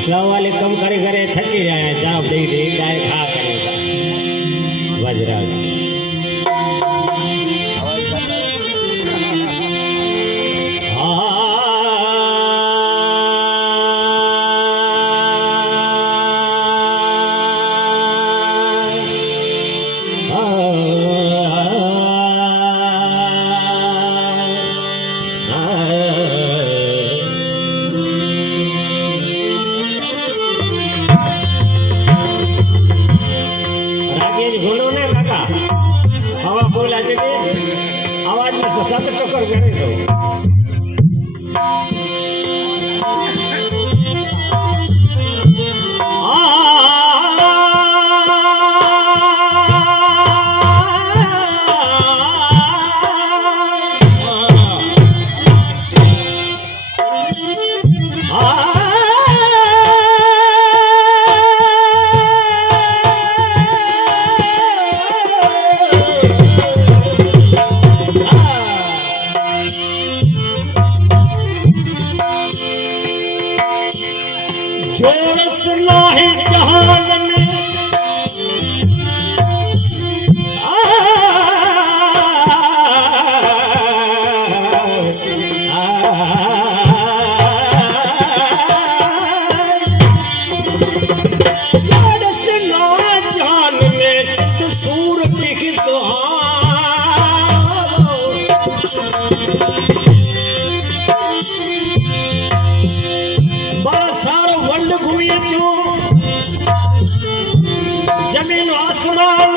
अस्सलामुअलैकुम करे करे थकी जाए जाप दे दे गाय खा करेगा वजरा हवा बोला आवाज में सत टक्कर करे तो जोरस लाहे जहान में जोरस लाहे जहान में सिद्ध सूरत की दुआ बड़ा सारा वर्ल्ड घूमिए क्यों जमीन आसमान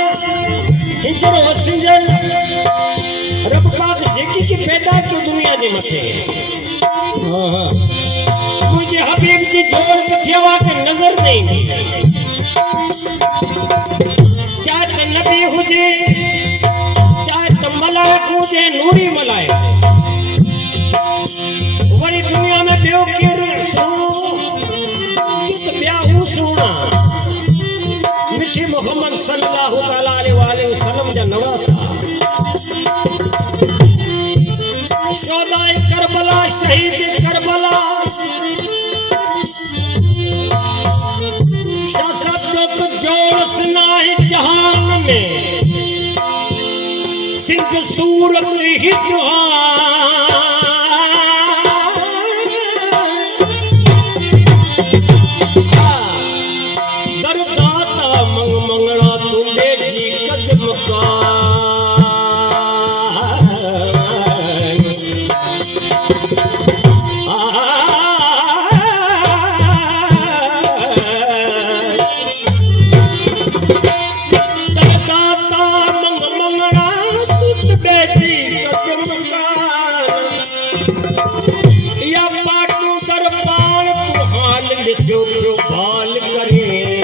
हिजर वसीजन रब पाक जेकी की पैदा क्यों दुनिया जे मथे मुझे हबीब की जोड़ कथियावा के नजर नहीं चाहे तो नबी हुजे चाहे तो मलाइक हुजे नूरी मलाइक वरी दुनिया में बियो केर चित ब्याहू सुना मिठी मोहम्मद सल्लल्लाहु अलैहि वसल्लम जा नवासा शोदाए करबला शहीद करबला शासत जो जोड़स नाहे जहान में सिंध सूरत ही दुआ बाल करे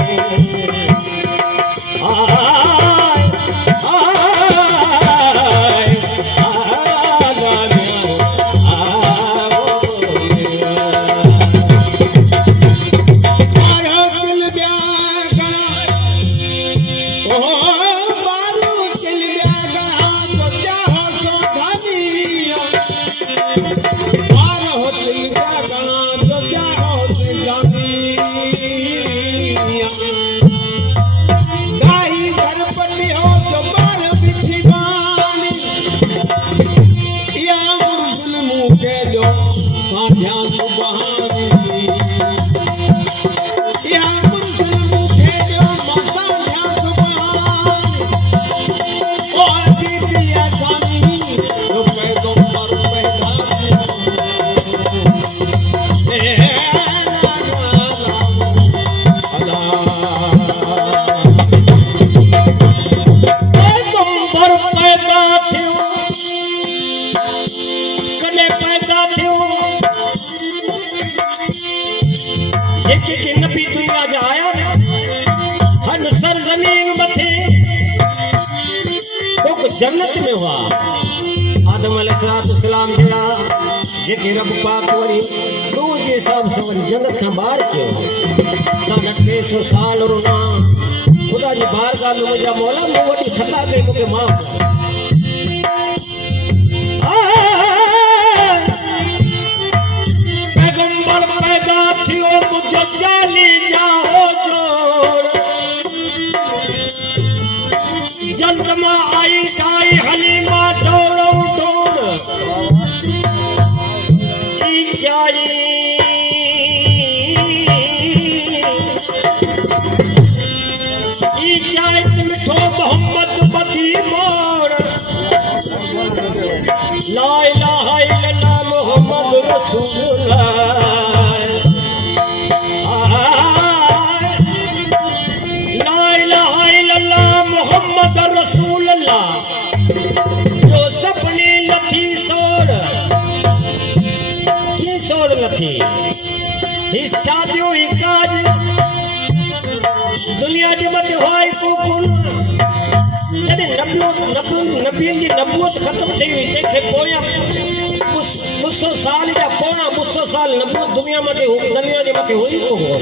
जन्नत में हुआ आदम अलैहिस्सलाम जड़ा जेके रब पाक वरी रोज जे हिसाब सां वरी जन्नत खां ॿाहिरि कयो साढा 300 साल रुना खुदा जी बारगाह में मुंहिंजा मौला मूं वॾी खता कई मूंखे माफ़ पैगंबर पैदा थियो मुंहिंजो जाली जाओ जोड़ जल्द मां आई काई हलीमा डोलो डोल ई जाई मिठो मोहम्मद बदी मोर ला इलाहा इल्लल्लाह मोहम्मद रसूलुल्लाह ला इलाहा इल्लल्लाह मोहम्मद रसूलुल्लाह जो सपने लथी सोर की सोर लथी ही शादियों ही काज दुनिया जे मथे होई को कोन जॾहिं नबियनि जी नबूअत ख़त्म थी हुई तंहिंखे पोयां 200 साल जा पोयां 200 साल नबूअत दुनिया जे मथे हुई को कोन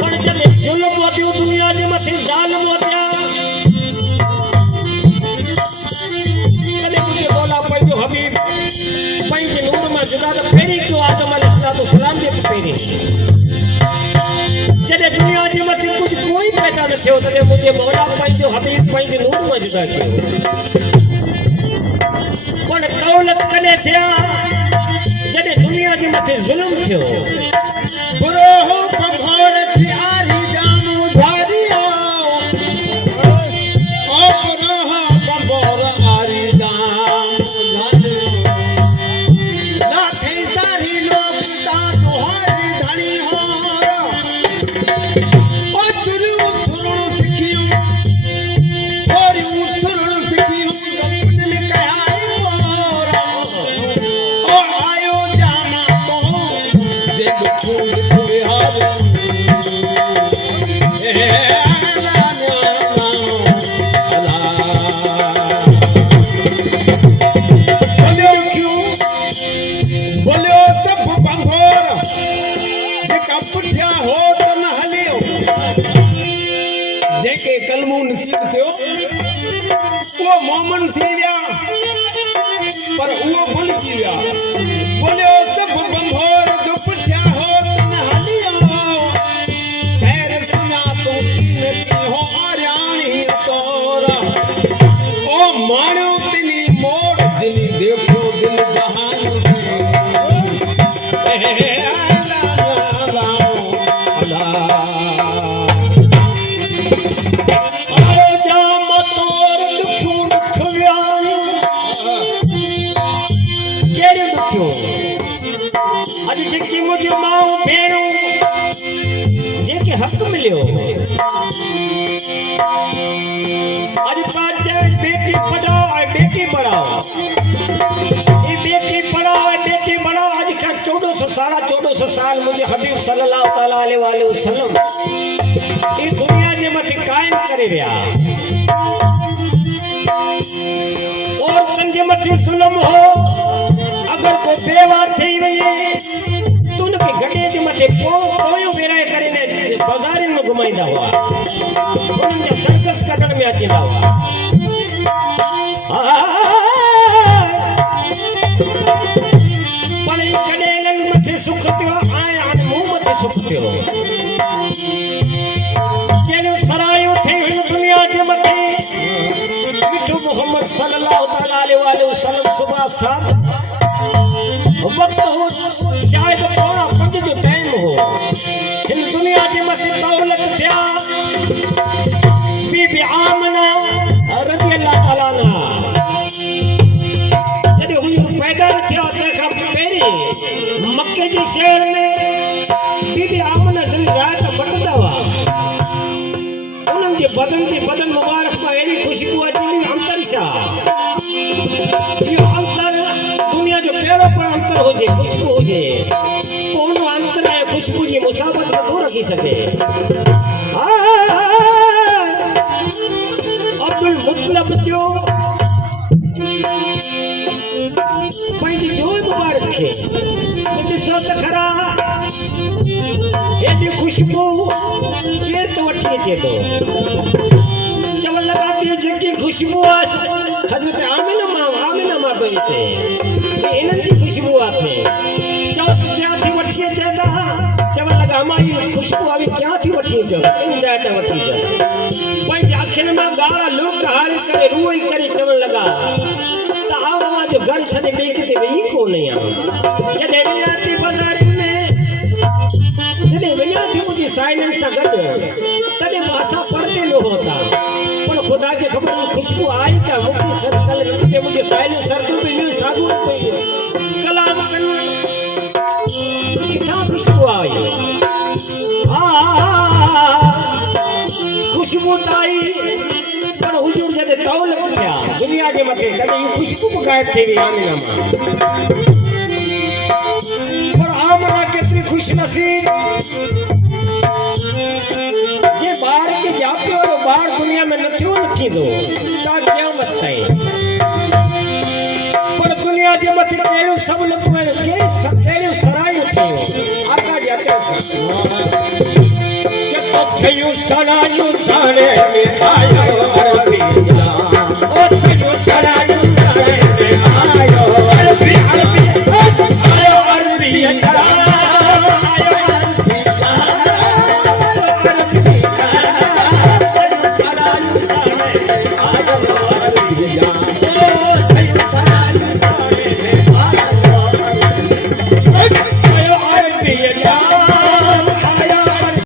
पर जॾहिं ज़ुल्म वधियो दुनिया जे मथे ज़ालिम वधिया तॾहिं मुंहिंजे मौला पंहिंजो हबीब पंहिंजे नूर मां जुदा त पहिरीं कयो आदम अलैहिस्सलाम जे पहिरीं जॾहिं दुनिया जे मथे कुछ कोई पैदा न थियो तॾहिं मुंहिंजे मौला पंहिंजो हबीब पंहिंजे नूर मां जुदा कयो पर दौलत कॾहिं थिया जॾहिं दुनिया जे मथे ज़ुल्म थियो बुरो बंभोर थी आरी जामू झारियो ओ बुरो बंभोर आरी जामू झारियो लाथे सारी लोग ता तोहारी धनी हो ओ चुरू छुरण सिखियो छोरी छुरण सिखियो दिन कहाई मोरा ओ आयो जामा तो जे दुख बिहार बोलियो सब बंभोर जेका पुठिया हो त न हलियो जेके कलमो नसीब थियो वो मोमन थी विया पर वो भुलिजी विया बोलियो सब बंभोर जो पुठिया हो त न हलियो खैर सुना तो नची हो आर्याणी तोरा ओ माणो तिनी मोड़ जिनी देखो दिल जहान अज जेकी मुझे माओ भेणू जेके हक मिलियो अज पांच बेटी पढ़ाओ और बेटी बढ़ाओ ये बेटी पढ़ाओ और बेटी बढ़ाओ आज का 1400 साल मुझे हबीब सल्लल्लाहु ताला अलैहि वसल्लम ये दुनिया जे मथे कायम करे विया और कंजे मथे जुल्म हो अगर को बेवा थी वने तो उनके गड्ढे जे मथे पोयो बेराए करे ने बाजारन में घुमाइंदा हुआ उनन जे सर्कस कढण में अचंदा हुआ पर कॾहिं इन्हनि मथे सुख थियो ऐं हाणे मूं मथे सुख थियो कहिड़ियूं सरायूं थी हुयूं दुनिया जे मथे मिठो मोहम्मद सल्लल्लाहु ताला अलैहि वसल्लम सुबह साद वक्त हो शायद 4:45 जो टाइम हो इन दुनिया जे मथे दौलत थिया बीबी आमना रज़ी अल्लाह ताला अन्हा जॾहिं हुजूर पैदा थिया तंहिंखां पहिरीं मके जे शहर में बीबी आमना सॼी रात मटंदा हुआ उन्हनि जे बदन मुबारक मां अहिड़ी ख़ुशबू अचंदी अंतरिशा इहो अंतर दुनिया जो पहिरों पण अंतर हुजे ख़ुशबू हुजे उन अंतर ऐं ख़ुशबू जी मुसाफ़त नथो रखी सघे अब्दुल मुतलिब मतलब थियो पंहिंजी जोड़ मुबारक खे ॾिसो त खरा हेॾी ख़ुशबू केरु थो वठी अचे थो चवण लॻा थी जेकी ख़ुशबू आहे हज़रत आमिना मां पई थिए इन्हनि जी ख़ुशबू आहे चओ क्या थी वठी अचे था चवण लॻा मां इहा ख़ुशबू आहे क्या थी वठी अचो इन जाइ ते वठी अचो पंहिंजी अखियुनि मां ॻाढ़ा लुक हारी करे रूई करे चवण लॻा त आओ मां जो घर छॾे ॿिए किथे वेही कोन आहियां जॾहिं वञा थी बाज़ारनि में जॾहिं वञा थी मुंहिंजी साइलेंस सां गॾु तॾहिं असां पढ़ते न होता पर ख़ुदा खे ख़बर ख़ुशबू आई त मूंखे कल किथे मुंहिंजे साइलेंस सरदू बि इहो साॻियो न पियो कलाम कनि किथां ख़ुशबू आई हा ख़ुशबू त आई पर हुजूर जॾहिं दौलत थिया दुनिया जे मथे तॾहिं इहा ख़ुशबू बि गाइब थी वई आमिना मां पर आमिना केतिरी ख़ुशि नसीब जे ॿार खे जापियो ॿार दुनिया में न थियो न थींदो ता क़यामत ताईं पर दुनिया जे मथे कहिड़ियूं सभु कहिड़ियूं सरायूं थियूं आका जे अचण खां जतो थियूं सरायूं साणे में आयो अरबी ओ थियूं सरायूं साणे में आयो अरबी आयो अरबी